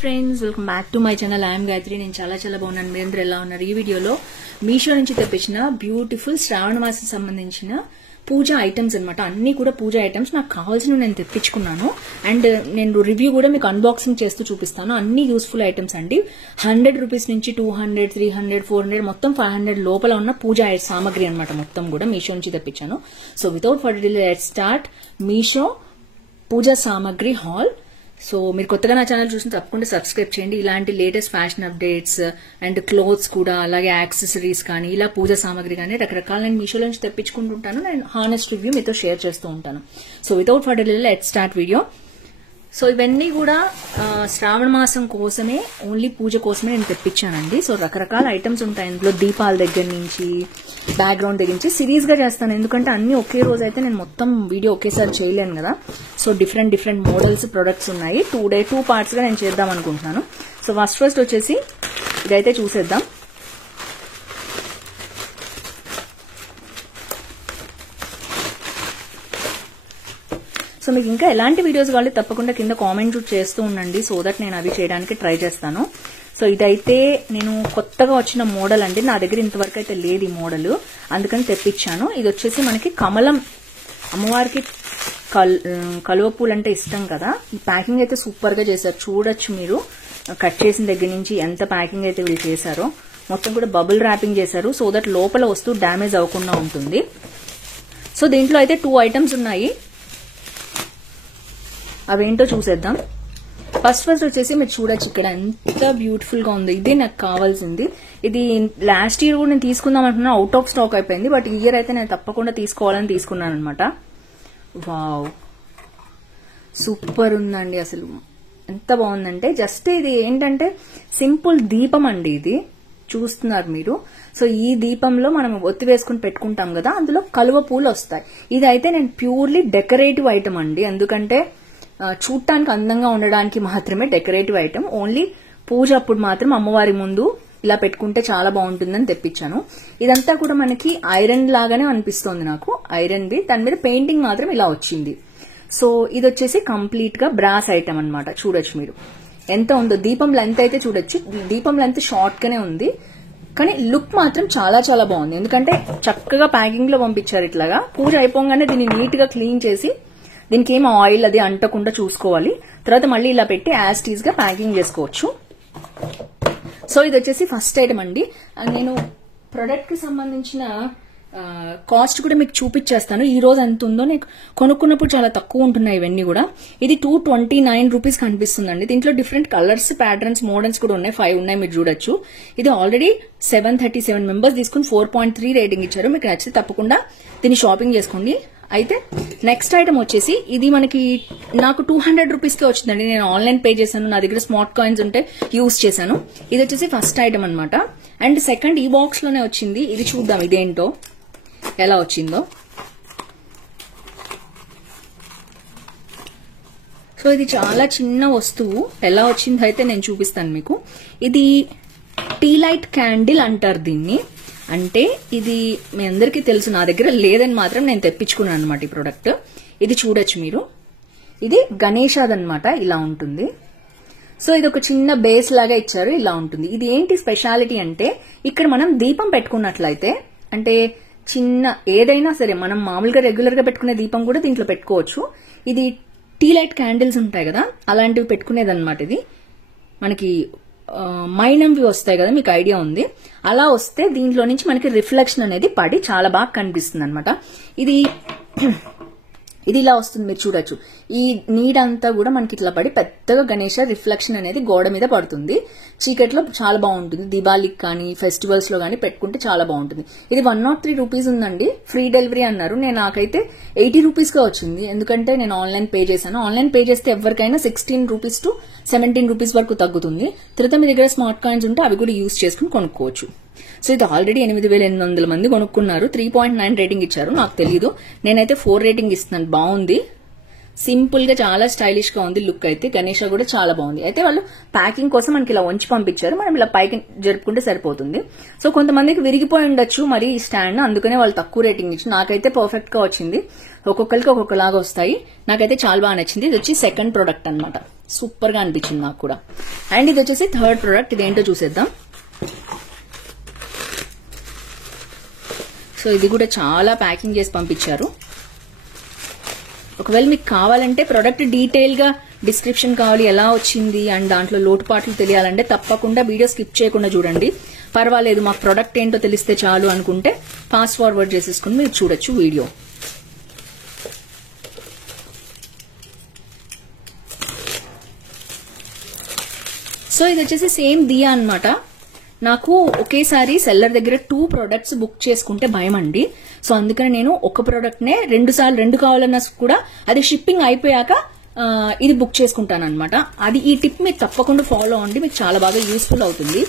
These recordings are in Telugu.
Friends, welcome back to my channel. I'm Gayatri. నేను చాలా బాగున్నాను. మీరందరూ ఎలా ఉన్నారు? ఈ వీడియోలో మీషో నుంచి తెప్పించిన బ్యూటిఫుల్ శ్రావణ మాసం సంబంధించిన పూజ ఐటమ్స్ అనమాట. అన్ని కూడా పూజ ఐటమ్స్ నాకు కావాల్సినవి నేను తెప్పించుకున్నాను. అండ్ నేను రివ్యూ కూడా మీకు అన్బాక్సింగ్ చేస్తూ చూపిస్తాను. అన్ని యూస్ఫుల్ ఐటమ్స్ అండి. 100 రూపీస్ నుంచి 200, 300, 400 మొత్తం 500 లోపల ఉన్న పూజ సామాగ్రి అనమాట. మొత్తం కూడా మీషో నుంచి తెప్పించాను. So without further delay let's start Meesho puja సామాగ్రి హాల్. సో మీరు కొత్తగా నా ఛానల్ చూసిన తప్పకుండా సబ్స్క్రైబ్ చేయండి. ఇలాంటి latest fashion updates and clothes కూడా, అలాగే యాక్సెసరీస్ కానీ, ఇలా పూజ సామాగ్రి కానీ రకరకాల నేను మీషో నుంచి తెప్పించుకుంటుంటాను. నేను హానెస్ట్ రివ్యూ మీతో షేర్ చేస్తూ ఉంటాను. So without further delay let's start video. So ఇవన్నీ కూడా శ్రావణ మాసం కోసమే, ఓన్లీ పూజ కోసమే నేను తెప్పించానండి. సో రకరకాల ఐటమ్స్ ఉంటాయి ఇందులో. దీపాల దగ్గర నుంచి, బ్యాక్గ్రౌండ్ దగ్గర నుంచి సిరీస్ గా చేస్తాను. ఎందుకంటే అన్ని ఒకే రోజు అయితే నేను మొత్తం వీడియో ఒకేసారి చేయలేను కదా. సో డిఫరెంట్ మోడల్స్, ప్రొడక్ట్స్ ఉన్నాయి. 2 పార్ట్స్ గా నేను చేద్దాం అనుకుంటున్నాను. సో ఫస్ట్ వచ్చేసి ఇదైతే చూసేద్దాం. సో మీకు ఇంకా ఎలాంటి వీడియోస్ కావాలి తప్పకుండా కింద కామెంట్ చేస్తూ ఉండండి. సో దట్ నేను అవి చేయడానికి ట్రై చేస్తాను. సో ఇదైతే నేను కొత్తగా వచ్చిన మోడల్ అండి. నా దగ్గర ఇంతవరకు అయితే లేదు ఈ మోడల్, అందుకని తెప్పించాను. ఇది వచ్చేసి మనకి కమలం, అమ్మవారికి కలువ పూలు అంటే ఇష్టం కదా. ఈ ప్యాకింగ్ అయితే సూపర్ గా చేశారు. చూడొచ్చు మీరు, కట్ చేసిన దగ్గర నుంచి ఎంత ప్యాకింగ్ అయితే వీళ్ళు చేశారో. మొత్తం కూడా బబుల్ ర్యాపింగ్ చేశారు. సో దట్ లోపల వస్తువు డ్యామేజ్ అవ్వకుండా ఉంటుంది. సో దీంట్లో అయితే 2 ఐటమ్స్ ఉన్నాయి. అవేంటో చూసేద్దాం. ఫస్ట్ వచ్చేసి మీరు చూడొచ్చు ఇక్కడ ఎంత బ్యూటిఫుల్ గా ఉంది. ఇదే నాకు కావాల్సింది. ఇది లాస్ట్ ఇయర్ కూడా నేను తీసుకుందాం అనుకున్నా, అవుట్ ఆఫ్ స్టాక్ అయిపోయింది. బట్ ఈ ఇయర్ అయితే నేను తప్పకుండా తీసుకోవాలని తీసుకున్నాను అనమాట. వావ్, సూపర్ ఉందండి. అసలు ఎంత బాగుందంటే, జస్ట్ ఇది ఏంటంటే సింపుల్ దీపం అండి. ఇది చూస్తున్నారు మీరు. సో ఈ దీపంలో మనం ఒత్తి వేసుకుని పెట్టుకుంటాం కదా, అందులో కలువ పూలు వస్తాయి. ఇది అయితే నేను ప్యూర్లీ డెకరేటివ్ ఐటమ్ అండి. ఎందుకంటే చూడటానికి అందంగా ఉండడానికి మాత్రమే డెకరేటివ్ ఐటమ్. ఓన్లీ పూజ అప్పుడు మాత్రం అమ్మవారి ముందు ఇలా పెట్టుకుంటే చాలా బాగుంటుందని తెప్పించాను. ఇదంతా కూడా మనకి ఐరన్ లాగానే అనిపిస్తోంది నాకు, ఐరన్ది. దాని మీద పెయింటింగ్ మాత్రం ఇలా వచ్చింది. సో ఇది వచ్చేసి కంప్లీట్ గా బ్రాస్ ఐటమ్ అనమాట. చూడొచ్చు మీరు ఎంత ఉందో. దీపం లెంత్ అయితే చూడొచ్చు. దీపం లెంత్ షార్ట్ గానే ఉంది, కానీ లుక్ మాత్రం చాలా బాగుంది. ఎందుకంటే చక్కగా ప్యాకింగ్ లో పంపించారు. ఇట్లాగా పూజ అయిపోగానే దీన్ని నీట్ గా క్లీన్ చేసి, దీనికి ఏం ఆయిల్ అది అంటకుండా చూసుకోవాలి. తర్వాత మళ్ళీ ఇలా పెట్టి యాజ్ టీజ్ గా ప్యాకింగ్ చేసుకోవచ్చు. సో ఇది వచ్చేసి ఫస్ట్ ఐటమ్ అండి. నేను ప్రొడక్ట్ కి సంబంధించిన కాస్ట్ కూడా మీకు చూపించేస్తాను. ఈ రోజు ఎంత ఉందో. నేను కొనుక్కున్నప్పుడు చాలా తక్కువ ఉంటున్నాయి ఇవన్నీ కూడా. ఇది 229 రూపీస్ కనిపిస్తుందండి. దీంట్లో డిఫరెంట్ కలర్స్, ప్యాటర్న్స్, మోడల్స్ కూడా ఉన్నాయి. 5 ఉన్నాయి, మీరు చూడొచ్చు. ఇది ఆల్రెడీ 737 మెంబర్స్ తీసుకుని 4.3 రేటింగ్ ఇచ్చారు. మీకు నచ్చితే తప్పకుండా దీన్ని షాపింగ్ చేసుకోండి. అయితే నెక్స్ట్ ఐటమ్ వచ్చేసి ఇది మనకి నాకు 200 రూపీస్ కే వచ్చిందండి. నేను ఆన్లైన్ పే చేశాను. నా దగ్గర స్మార్ట్ కాయిన్స్ ఉంటే యూజ్ చేశాను. ఇది వచ్చేసి ఫస్ట్ ఐటమ్ అనమాట. అండ్ సెకండ్ ఈ బాక్స్ లోనే వచ్చింది. ఇది చూద్దాం ఇదేంటో, ఎలా వచ్చిందో. సో ఇది చాలా చిన్న వస్తువు. ఎలా వచ్చిందో అయితే నేను చూపిస్తాను మీకు. ఇది టీ లైట్ క్యాండిల్ అంటారు దీన్ని. అంటే ఇది మీ అందరికీ తెలుసు, నా దగ్గర లేదని మాత్రం నేను తెప్పించుకున్నాను అనమాట ఈ ప్రొడక్ట్. ఇది చూడొచ్చు మీరు. ఇది గణేశాద్ అనమాట. ఇలా ఉంటుంది. సో ఇది ఒక చిన్న బేస్ లాగా ఇచ్చారు. ఇలా ఉంటుంది. ఇది ఏంటి స్పెషాలిటీ అంటే, ఇక్కడ మనం దీపం పెట్టుకున్నట్లయితే, అంటే చిన్న ఏదైనా సరే మనం మామూలుగా రెగ్యులర్ గా పెట్టుకునే దీపం కూడా దీంట్లో పెట్టుకోవచ్చు. ఇది టీ లైట్ క్యాండిల్స్ ఉంటాయి కదా, అలాంటివి పెట్టుకునేదన్నమాట. ఇది మనకి మైనంవి వస్తాయి కదా, మీకు ఐడియా ఉంది. అలా వస్తే దీంట్లో నుంచి మనకి రిఫ్లెక్షన్ అనేది పడి చాలా బాగా కనిపిస్తుంది అనమాట. ఇది ఇలా వస్తుంది, మీరు చూడొచ్చు. ఈ నీడంతా కూడా మనకి ఇట్లా పడి పెద్దగా గణేష రిఫ్లెక్షన్ అనేది గోడ మీద పడుతుంది. చీకట్లో చాలా బాగుంటుంది. దివాళీకి కానీ, ఫెస్టివల్స్ లో కానీ పెట్టుకుంటే చాలా బాగుంటుంది. ఇది 103 రూపీస్ ఉందండి. ఫ్రీ డెలివరీ అన్నారు. నాకైతే 80 రూపీస్ గా వచ్చింది. ఎందుకంటే నేను ఆన్లైన్ పే చేశాను. ఆన్లైన్ పే చేస్తే ఎవరికైనా 16 రూపీస్ టు 17 రూపీస్ వరకు తగ్గుతుంది. తర్వాత మీ దగ్గర స్మార్ట్ కాయిన్స్ ఉంటే అవి కూడా యూజ్ చేసుకుని కొనుక్కోవచ్చు. సో ఇది ఆల్రెడీ 8,800 మంది కొనుక్కున్నారు. 3.9 రేటింగ్ ఇచ్చారు. నాకు తెలియదు, నేనైతే 4 రేటింగ్ ఇస్తున్నాను. బాగుంది, సింపుల్ గా చాలా స్టైలిష్ గా ఉంది. లుక్ అయితే గణేష కూడా చాలా బాగుంది. అయితే వాళ్ళు ప్యాకింగ్ కోసం మనకి ఇలా వంచి పంపించారు. మనం ఇలా పైకి జరుపుకుంటే సరిపోతుంది. సో కొంతమందికి విరిగిపోయి ఉండొచ్చు మరి ఈ స్టాండ్, అందుకనే వాళ్ళు తక్కువ రేటింగ్ ఇచ్చి. నాకైతే పర్ఫెక్ట్ గా వచ్చింది. ఒక్కొక్కరికి ఒక్కొక్కలాగా వస్తాయి. నాకైతే చాలా బాగా నచ్చింది. ఇది వచ్చి సెకండ్ ప్రొడక్ట్ అనమాట. సూపర్ గా అనిపించింది నాకు కూడా. అండ్ ఇది వచ్చేసి థర్డ్ ప్రోడక్ట్, ఇదేంటో చూసేద్దాం. సో ఇది కూడా చాలా ప్యాకింగ్ చేసి పంపించారు. ఒకవేళ మీకు కావాలంటే ప్రొడక్ట్ డీటెయిల్ గా డిస్క్రిప్షన్ కావాలి, ఎలా వచ్చింది అండ్ దాంట్లో లోటుపాట్లు తెలియాలంటే తప్పకుండా వీడియో స్కిప్ చేయకుండా చూడండి. పర్వాలేదు మాకు ప్రొడక్ట్ ఏంటో తెలిస్తే చాలు అనుకుంటే ఫాస్ట్ ఫార్వర్డ్ చేసేసుకుని మీరు చూడొచ్చు వీడియో. సో ఇది వచ్చేసి సేమ్ దియా అన్నమాట. నాకు ఒకేసారి సెల్లర్ దగ్గర 2 ప్రొడక్ట్స్ బుక్ చేసుకుంటే భయం అండి. సో అందుకని నేను ఒక ప్రొడక్ట్ నే 2 సార్లు 2 కావాలన్నా కూడా అది షిప్పింగ్ అయిపోయాక ఇది బుక్ చేసుకుంటాను అనమాట. అది ఈ టిప్ మీరు తప్పకుండా ఫాలో అవ్వండి, మీకు చాలా బాగా యూస్ఫుల్ అవుతుంది.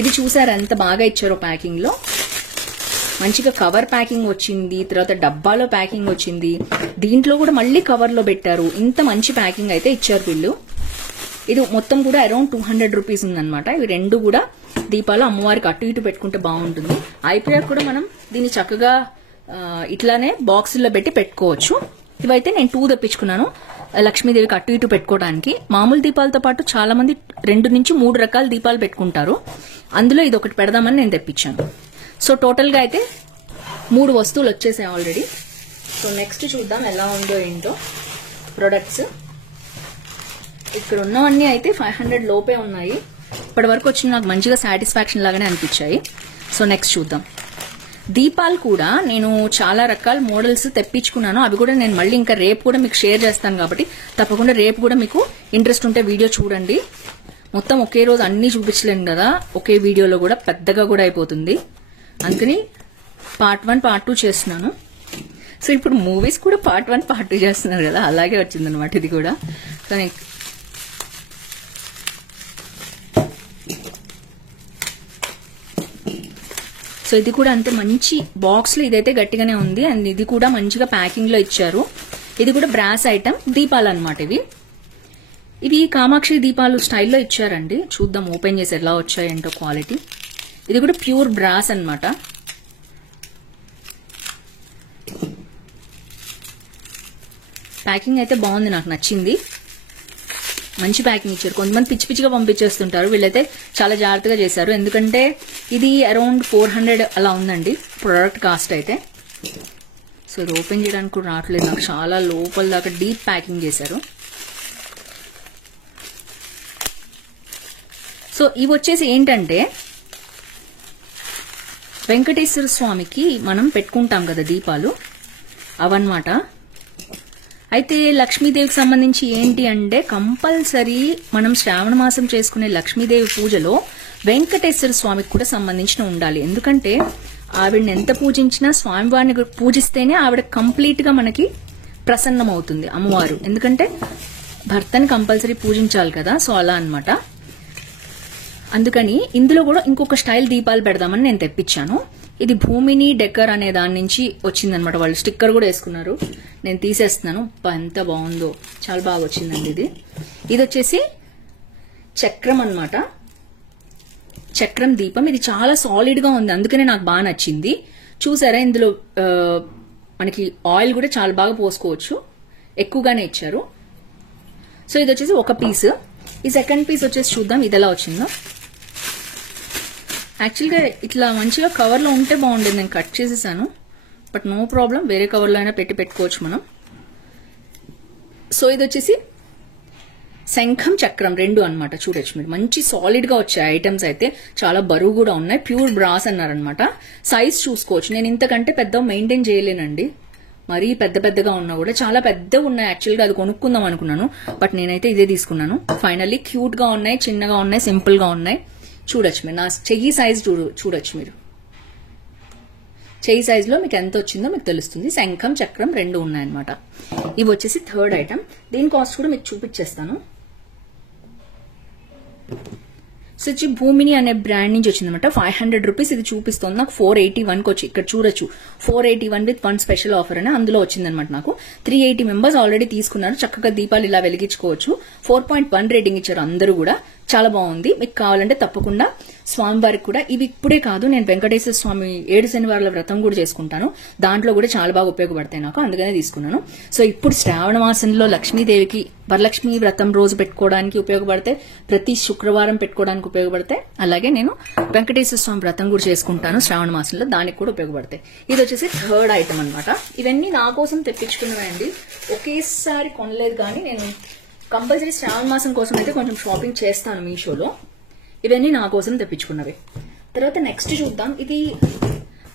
ఇది చూసారు ఎంత బాగా ఇచ్చారో ప్యాకింగ్ లో. మంచిగా కవర్ ప్యాకింగ్ వచ్చింది, తర్వాత డబ్బాలో ప్యాకింగ్ వచ్చింది, దీంట్లో కూడా మళ్ళీ కవర్ లో పెట్టారు. ఇంత మంచి ప్యాకింగ్ అయితే ఇచ్చారు వీళ్ళు. ఇది మొత్తం కూడా అరౌండ్ 200 రూపీస్ ఉందన్నమాట. ఇవి 2 కూడా దీపాలు అమ్మవారికి అటు ఇటు పెట్టుకుంటే బాగుంటుంది. అయిపోయాక కూడా మనం దీన్ని చక్కగా ఇట్లానే బాక్సుల్లో పెట్టి పెట్టుకోవచ్చు. ఇవైతే నేను 2 తెప్పించుకున్నాను లక్ష్మీదేవికి అటు ఇటు పెట్టుకోవడానికి. మామూలు దీపాలతో పాటు చాలా మంది 2 నుంచి 3 రకాల దీపాలు పెట్టుకుంటారు. అందులో ఇది ఒకటి పెడదామని నేను తెప్పించాను. సో టోటల్ గా అయితే 3 వస్తువులు వచ్చేసాయి ఆల్రెడీ. సో నెక్స్ట్ చూద్దాం ఎలా ఉందో ఏంటో ప్రొడక్ట్స్. ఇక్కడ ఉన్నవన్నీ అయితే 500 లోపే ఉన్నాయి. ఇప్పటి వరకు వచ్చిన నాకు మంచిగా సాటిస్ఫాక్షన్ లాగానే అనిపించాయి. సో నెక్స్ట్ చూద్దాం. దీపాలు కూడా నేను చాలా రకాల మోడల్స్ తెప్పించుకున్నాను. అవి కూడా నేను మళ్ళీ ఇంకా రేపు కూడా మీకు షేర్ చేస్తాను కాబట్టి తప్పకుండా రేపు కూడా మీకు ఇంట్రెస్ట్ ఉంటే వీడియో చూడండి. మొత్తం ఒకే రోజు అన్ని చూపించలేను కదా, ఒకే వీడియోలో కూడా పెద్దగా కూడా అయిపోతుంది. అందుకని పార్ట్ 1 పార్ట్ 2 చేస్తున్నాను. సో ఇప్పుడు మూవీస్ కూడా పార్ట్ 1 పార్ట్ 2 చేస్తున్నారు కదా, అలాగే వచ్చిందనమాట ఇది కూడా. సో ఇది కూడా అంతే మంచి బాక్స్ లో ఇదైతే గట్టిగానే ఉంది. అండ్ ఇది కూడా మంచిగా ప్యాకింగ్ లో ఇచ్చారు. ఇది కూడా బ్రాస్ ఐటమ్ దీపాలు అనమాట. ఇవి కామాక్షి దీపాలు స్టైల్లో ఇచ్చారండి. చూద్దాం ఓపెన్ చేసి ఎలా వచ్చాయంటో క్వాలిటీ. ఇది కూడా ప్యూర్ బ్రాస్ అన్నమాట. ప్యాకింగ్ అయితే బాగుంది, నాకు నచ్చింది. మంచి ప్యాకింగ్ ఇచ్చారు. కొంతమంది పిచ్చి పిచ్చిగా పంపించేస్తుంటారు, వీళ్ళైతే చాలా జాగ్రత్తగా చేశారు. ఎందుకంటే ఇది అరౌండ్ 400 అలా ఉందండి ప్రొడక్ట్ కాస్ట్ అయితే. సో ఇది ఓపెన్ చేయడానికి కూడా రావట్లేదు నాకు, చాలా లోపల దాకా డీప్ ప్యాకింగ్ చేశారు. సో ఇవి వచ్చేసి ఏంటంటే వెంకటేశ్వర స్వామికి మనం పెట్టుకుంటాం కదా దీపాలు, అవన్నమాట. అయితే లక్ష్మీదేవికి సంబంధించి ఏంటి అంటే కంపల్సరీ మనం శ్రావణ మాసం చేసుకునే లక్ష్మీదేవి పూజలో వెంకటేశ్వర స్వామికి కూడా సంబంధించిన ఉండాలి. ఎందుకంటే ఆవిడని ఎంత పూజించినా స్వామివారిని పూజిస్తేనే ఆవిడ కంప్లీట్ గా మనకి ప్రసన్నం అవుతుంది అమ్మవారు. ఎందుకంటే భర్తని కంపల్సరీ పూజించాలి కదా, సో అలా అన్నమాట. అందుకని ఇందులో కూడా ఇంకొక స్టైల్ దీపాలు పెడదామని నేను తెప్పించాను. ఇది భూమిని డెకర్ అనే దాని నుంచి వచ్చిందనమాట. వాళ్ళు స్టిక్కర్ కూడా వేసుకున్నారు. నేను తీసేస్తున్నాను. ఎంత బాగుందో, చాలా బాగా వచ్చిందండి ఇది. ఇది వచ్చేసి చక్రం అన్నమాట. చక్రం దీపం. ఇది చాలా సాలిడ్ గా ఉంది, అందుకనే నాకు బాగా నచ్చింది. చూసారా ఇందులో మనకి ఆయిల్ కూడా చాలా బాగా పోసుకోవచ్చు, ఎక్కువగానే ఇచ్చారు. సో ఇది వచ్చేసి ఒక పీస్. ఈ సెకండ్ పీస్ వచ్చేసి చూద్దాం ఇది ఎలా వచ్చిందో. యాక్చువల్గా ఇట్లా మంచిగా కవర్లో ఉంటే బాగుండేది, నేను కట్ చేసేసాను. బట్ నో ప్రాబ్లం, వేరే కవర్లో అయినా పెట్టుకోవచ్చు మనం. సో ఇది వచ్చేసి శంఖం చక్రం 2 అన్నమాట. చూడొచ్చు మీరు, మంచి సాలిడ్ గా వచ్చాయి ఐటమ్స్ అయితే, చాలా బరువు కూడా ఉన్నాయి. ప్యూర్ బ్రాస్ అన్నారనమాట. సైజ్ చూసుకోవచ్చు. నేను ఇంతకంటే పెద్ద మెయింటైన్ చేయలేనండి, మరీ పెద్దగా ఉన్నా కూడా. చాలా పెద్దగా ఉన్నాయి యాక్చువల్గా, అది కొనుక్కుందాం అనుకున్నాను, బట్ నేనైతే ఇదే తీసుకున్నాను. ఫైనల్లీ క్యూట్ గా ఉన్నాయి, చిన్నగా ఉన్నాయి, సింపుల్ గా ఉన్నాయి. చూడొచ్చు మీరు, నా చెయ్యి సైజ్ చూడొచ్చు మీరు. చెయ్యి సైజ్ లో మీకు ఎంత వచ్చిందో మీకు తెలుస్తుంది. శంఖం చక్రం 2 ఉన్నాయన్నమాట. ఇవి వచ్చేసి థర్డ్ ఐటమ్. దీని కాస్ట్ కూడా మీకు చూపించేస్తాను. సో భూమిని అనే బ్రాండ్ నుంచి వచ్చిందనమాట. 500 రూపీస్ ఇది చూపిస్తుంది నాకు. 481కి వచ్చి ఇక్కడ చూడొచ్చు, 481 విత్ 1 స్పెషల్ ఆఫర్ అని అందులో వచ్చిందనమాట. నాకు 380 మెంబర్స్ ఆల్రెడీ తీసుకున్నారు. చక్కగా దీపాలు ఇలా వెలిగించుకోవచ్చు. 4.1 రేటింగ్ ఇచ్చారు అందరూ కూడా. చాలా బాగుంది. మీకు కావాలంటే తప్పకుండా స్వామివారికి కూడా ఇవి ఇప్పుడే కాదు, నేను వెంకటేశ్వర స్వామి 7 శనివారాల వ్రతం కూడా చేసుకుంటాను, దాంట్లో కూడా చాలా బాగా ఉపయోగపడతాయి నాకు, అందుకనే తీసుకున్నాను. సో ఇప్పుడు శ్రావణ మాసంలో లక్ష్మీదేవికి వరలక్ష్మి వ్రతం రోజు పెట్టుకోవడానికి ఉపయోగపడతాయి, ప్రతి శుక్రవారం పెట్టుకోవడానికి ఉపయోగపడతాయి. అలాగే నేను వెంకటేశ్వర స్వామి వ్రతం కూడా చేసుకుంటాను శ్రావణ మాసంలో, దానికి కూడా ఉపయోగపడతాయి. ఇది వచ్చేసి థర్డ్ ఐటమ్ అనమాట. ఇవన్నీ నా కోసం తెప్పించుకున్నవండి, ఒకేసారి కొనలేదు, కానీ నేను కంపల్సరీ శ్రావణ మాసం కోసం అయితే కొంచెం షాపింగ్ చేస్తాను మీషోలో. ఇవన్నీ నా కోసం తెప్పించుకున్నవి. తర్వాత నెక్స్ట్ చూద్దాం. ఇది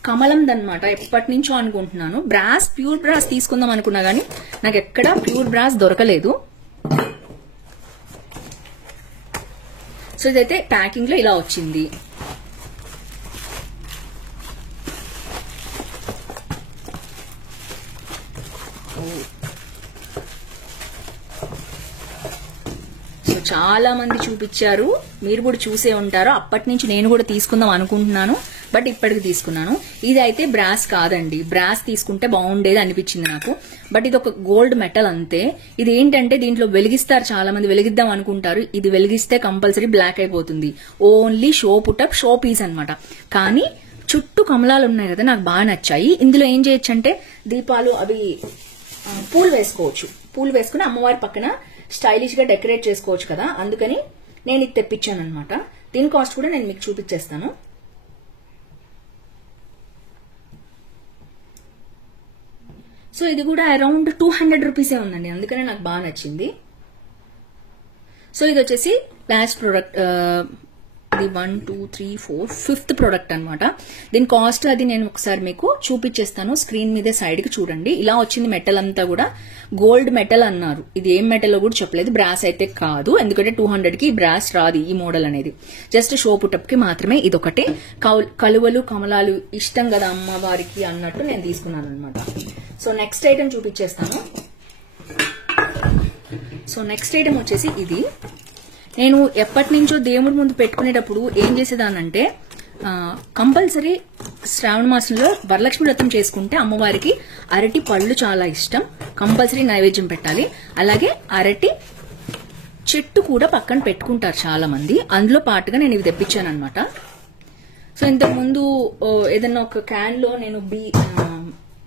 కమలందనమాట, ఎప్పటి నుంచో అనుకుంటున్నాను. బ్రాస్, ప్యూర్ బ్రాస్ తీసుకుందాం అనుకున్నా గానీ నాకు ఎక్కడ ప్యూర్ బ్రాస్ దొరకలేదు. సో ఇదైతే ప్యాకింగ్ లో ఇలా వచ్చింది. సో చాలా మంది చూపించారు, మీరు కూడా చూసే ఉంటారు. అప్పటి నుంచి నేను కూడా తీసుకుందాం అనుకుంటున్నాను, బట్ ఇప్పటికి తీసుకున్నాను. ఇది అయితే బ్రాస్ కాదండి, బ్రాస్ తీసుకుంటే బాగుండేది అనిపించింది నాకు. బట్ ఇది ఒక గోల్డ్ మెటల్ అంతే. ఇది ఏంటంటే దీంట్లో వెలిగిస్తారు, చాలా మంది వెలిగిద్దాం అనుకుంటారు. ఇది వెలిగిస్తే కంపల్సరీ బ్లాక్ అయిపోతుంది. Only show put up, showpiece అనమాట. కానీ చుట్టూ కమలాలు ఉన్నాయి కదా, నాకు బాగా నచ్చాయి. ఇందులో ఏం చేయొచ్చు అంటే దీపాలు అవి పూలు వేసుకోవచ్చు. పూలు వేసుకుని అమ్మవారి పక్కన స్టైలిష్ గా డెకరేట్ చేసుకోవచ్చు కదా, అందుకని నేను ఇది తెప్పించాను అనమాట. దీని కాస్ట్ కూడా నేను మీకు చూపించేస్తాను. సో ఇది కూడా అరౌండ్ 200 రూపీసే ఉందండి, అందుకనే నాకు బాగా నచ్చింది. సో ఇది వచ్చేసి లాస్ట్ ప్రోడక్ట్, ఇది 1 2 3 4 5th ప్రోడక్ట్ అనమాట. దీని కాస్ట్ అది నేను ఒకసారి మీకు చూపించేస్తాను, స్క్రీన్ మీదే సైడ్ కి చూడండి. ఇలా వచ్చింది మెటల్ అంతా కూడా, గోల్డ్ మెటల్ అన్నారు. ఇది ఏం మెటల్ కూడా చెప్పలేదు, బ్రాస్ అయితే కాదు, ఎందుకంటే 200 కి బ్రాస్ రాదు ఈ మోడల్ అనేది, జస్ట్ షో పుటప్ కి మాత్రమే. ఇదొకటి. కలువలు కమలాలు ఇష్టం కదా అమ్మవారికి అన్నట్టు నేను తీసుకున్నాను అనమాట. సో నెక్స్ట్ ఐటమ్ చూపించేస్తాను. సో నెక్స్ట్ ఐటమ్ వచ్చేసి ఇది. నేను ఎప్పటి నుంచో దేవుడి ముందు పెట్టుకునేటప్పుడు ఏం చేసేదానంటే, కంపల్సరీ శ్రావణ మాసంలో వరలక్ష్మి వ్రతం చేసుకుంటే అమ్మవారికి అరటి పళ్ళు చాలా ఇష్టం, కంపల్సరీ నైవేద్యం పెట్టాలి. అలాగే అరటి చెట్టు కూడా పక్కన పెట్టుకుంటారు చాలా మంది, అందులో పాటుగా నేను ఇవి తెప్పించాను అనమాట. సో ఇంతకు ముందు ఏదన్నా ఒక క్యాన్ లో నేను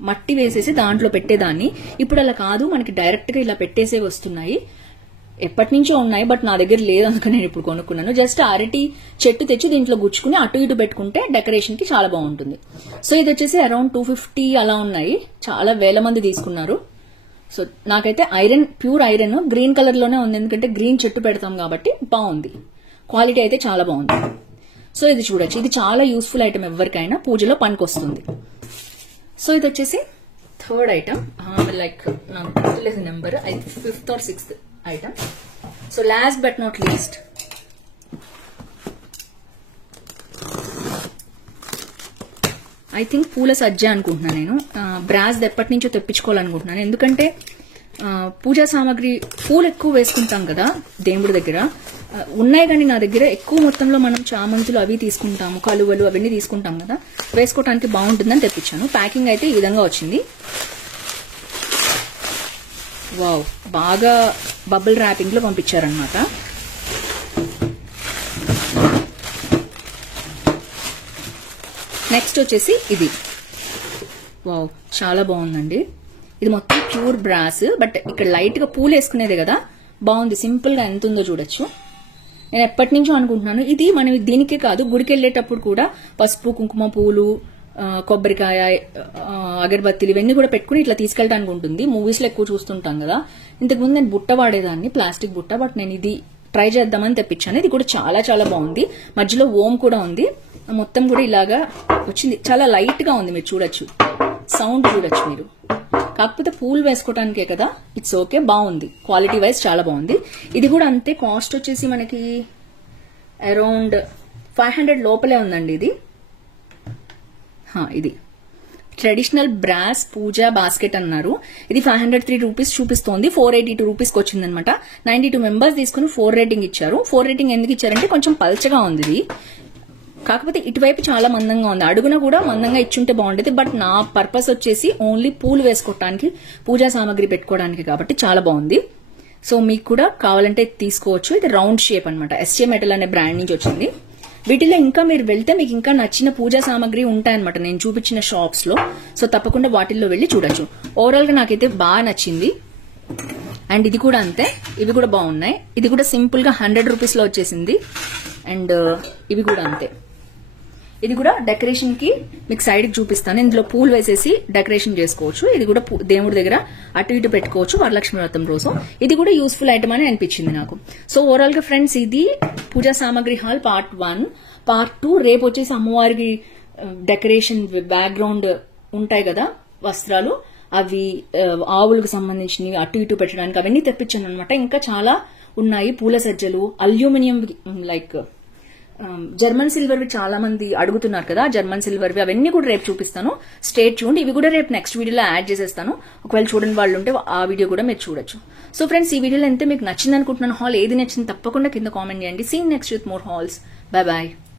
మట్టి వేసేసి దాంట్లో పెట్టేదాన్ని. ఇప్పుడు అలా కాదు, మనకి డైరెక్ట్ గా ఇలా పెట్టేసే వస్తున్నాయి. ఎప్పటి నుంచో ఉన్నాయి, బట్ నా దగ్గర లేదు, అందుకని నేను ఇప్పుడు కొనుక్కున్నాను. జస్ట్ అరటి చెట్టు తెచ్చి దీంట్లో గుచ్చుకుని అటు ఇటు పెట్టుకుంటే డెకరేషన్ కి చాలా బాగుంటుంది. సో ఇది వచ్చేసి అరౌండ్ 250 అలా ఉన్నాయి, చాలా వేల మంది తీసుకున్నారు. సో నాకైతే iron, pure iron green colour లోనే ఉంది, ఎందుకంటే గ్రీన్ చెట్టు పెడతాం కాబట్టి బాగుంది. క్వాలిటీ అయితే చాలా బాగుంది. సో ఇది చూడొచ్చు, ఇది చాలా యూస్ఫుల్ ఐటమ్, ఎవరికైనా పూజలో పనికొస్తుంది. సో ఇది వచ్చేసి థర్డ్ ఐటమ్, లైక్ నాకు గుర్తులేదు number, 5th or 6th item. So last but not least, I think పూల సజ్జ అనుకుంటున్నాను నేను. బ్రాస్ ఎప్పటి నుంచో తెప్పించుకోవాలనుకుంటున్నాను, ఎందుకంటే పూజా సామాగ్రి పూలు ఎక్కువ వేసుకుంటాం కదా దేవుడి దగ్గర, ఉన్నాయి కానీ నా దగ్గర ఎక్కువ మొత్తంలో మనం చామంతులు అవి తీసుకుంటాము, కలువలు అవన్నీ తీసుకుంటాం కదా, వేసుకోవడానికి బాగుంటుందని తెప్పించాను. ప్యాకింగ్ అయితే ఈ విధంగా వచ్చింది. వావ్, బాగా బబుల్ ర్యాపింగ్ లో పంపించారనమాట. నెక్స్ట్ వచ్చేసి ఇది. వావ్, చాలా బాగుందండి. ఇది మొత్తం ప్యూర్ బ్రాస్, బట్ ఇక్కడ లైట్ గా పూలు వేసుకునేదే కదా, బాగుంది. సింపుల్ గా ఎంత ఉందో చూడొచ్చు. నేను ఎప్పటి నుంచో అనుకుంటున్నాను, ఇది మనం దీనికే కాదు, గుడికి వెళ్ళేటప్పుడు కూడా పసుపు కుంకుమ పూలు, కొబ్బరికాయ, అగరబత్తిలు ఇవన్నీ కూడా పెట్టుకుని ఇట్లా తీసుకెళ్ళడానికి ఉంటుంది. మూవీస్ లో ఎక్కువ చూస్తుంటాం కదా. ఇంతకుముందు నేను బుట్ట వాడేదాన్ని, ప్లాస్టిక్ బుట్ట, బట్ నేను ఇది ట్రై చేద్దామని తెప్పించాను. ఇది కూడా చాలా చాలా బాగుంది. మధ్యలో ఓం కూడా ఉంది, మొత్తం కూడా ఇలాగా వచ్చింది. చాలా లైట్ గా ఉంది, మీరు చూడొచ్చు, సౌండ్ చూడొచ్చు మీరు. కాకపోతే పూలు వేసుకోవటానికే కదా, ఇట్స్ ఓకే, బాగుంది. క్వాలిటీ వైజ్ చాలా బాగుంది. ఇది కూడా అంతే. కాస్ట్ వచ్చేసి మనకి అరౌండ్ 500 లోపలే ఉందండి. ఇది ట్రెడిషనల్ బ్రాస్ పూజా బాస్కెట్ అన్నారు. ఇది 503 రూపీస్ చూపిస్తోంది, 482 రూపీస్కి వచ్చిందనమాట. 92 మెంబర్స్ తీసుకుని 4 రేటింగ్ ఇచ్చారు. 4 రేటింగ్ ఎందుకు ఇచ్చారంటే కొంచెం పల్చగా ఉంది ఇది, కాకపోతే ఇటువైపు చాలా మందంగా ఉంది, అడుగున కూడా మందంగా ఇచ్చుంటే బాగుండేది. బట్ నా పర్పస్ వచ్చేసి ఓన్లీ పూలు వేసుకోవటానికి, పూజా సామాగ్రి పెట్టుకోవడానికి, కాబట్టి చాలా బాగుంది. సో మీకు కూడా కావాలంటే తీసుకోవచ్చు. ఇది రౌండ్ షేప్ అనమాట, ఎస్ఏ మెటల్ అనే బ్రాండ్ నుంచి వచ్చింది. వీటిలో ఇంకా మీరు వెళ్తే మీకు ఇంకా నచ్చిన పూజా సామాగ్రి ఉంటాయన్నమాట నేను చూపించిన షాప్స్ లో. సో తప్పకుండా వాటిల్లో వెళ్ళి చూడొచ్చు. ఓవరాల్ గా నాకైతే బాగా నచ్చింది. అండ్ ఇది కూడా అంతే, ఇవి కూడా బాగున్నాయి. ఇది కూడా సింపుల్ గా 100 రూపీస్ లో వచ్చేసింది. అండ్ ఇవి కూడా అంతే. ఇది కూడా డెకరేషన్ కి మీకు సైడ్ కి చూపిస్తాను. ఇందులో పూలు వేసేసి డెకరేషన్ చేసుకోవచ్చు. ఇది కూడా దేవుడి దగ్గర అటు ఇటు పెట్టుకోవచ్చు వరలక్ష్మి వ్రతం రోజు. ఇది కూడా యూస్ఫుల్ ఐటమ్ అని అనిపించింది నాకు. సో ఓవరాల్ గా ఫ్రెండ్స్ ఇది పూజా సామాగ్రి హాల్ పార్ట్ 1. పార్ట్ 2 రేపు వచ్చేసి అమ్మవారికి డెకరేషన్ బ్యాక్గ్రౌండ్ ఉంటాయి కదా వస్త్రాలు, అవి ఆవులకు సంబంధించినవి అటు ఇటు పెట్టడానికి అవన్నీ తెప్పించాను అనమాట. ఇంకా చాలా ఉన్నాయి. పూల సజ్జలు, అల్యూమినియం లైక్ జర్మన్ సిల్వర్వి చాలా మంది అడుగుతున్నారు కదా, జర్మన్ సిల్వర్వి అవన్నీ కూడా రేపు చూపిస్తాను. స్టేట్ చూడండి. ఇవి కూడా రేపు నెక్స్ట్ వీడియోలో యాడ్ చేసేస్తాను. ఒకవేళ చూడని వాళ్ళు ఉంటే ఆ వీడియో కూడా మీరు చూడొచ్చు. సో ఫ్రెండ్స్ ఈ వీడియోలో ఎంత మీకు నచ్చింది అనుకుంటున్నాను. హాల్ ఏది నచ్చింది తప్పకుండా కింద కామెంట్ చేయండి. See next with more halls. Bye bye.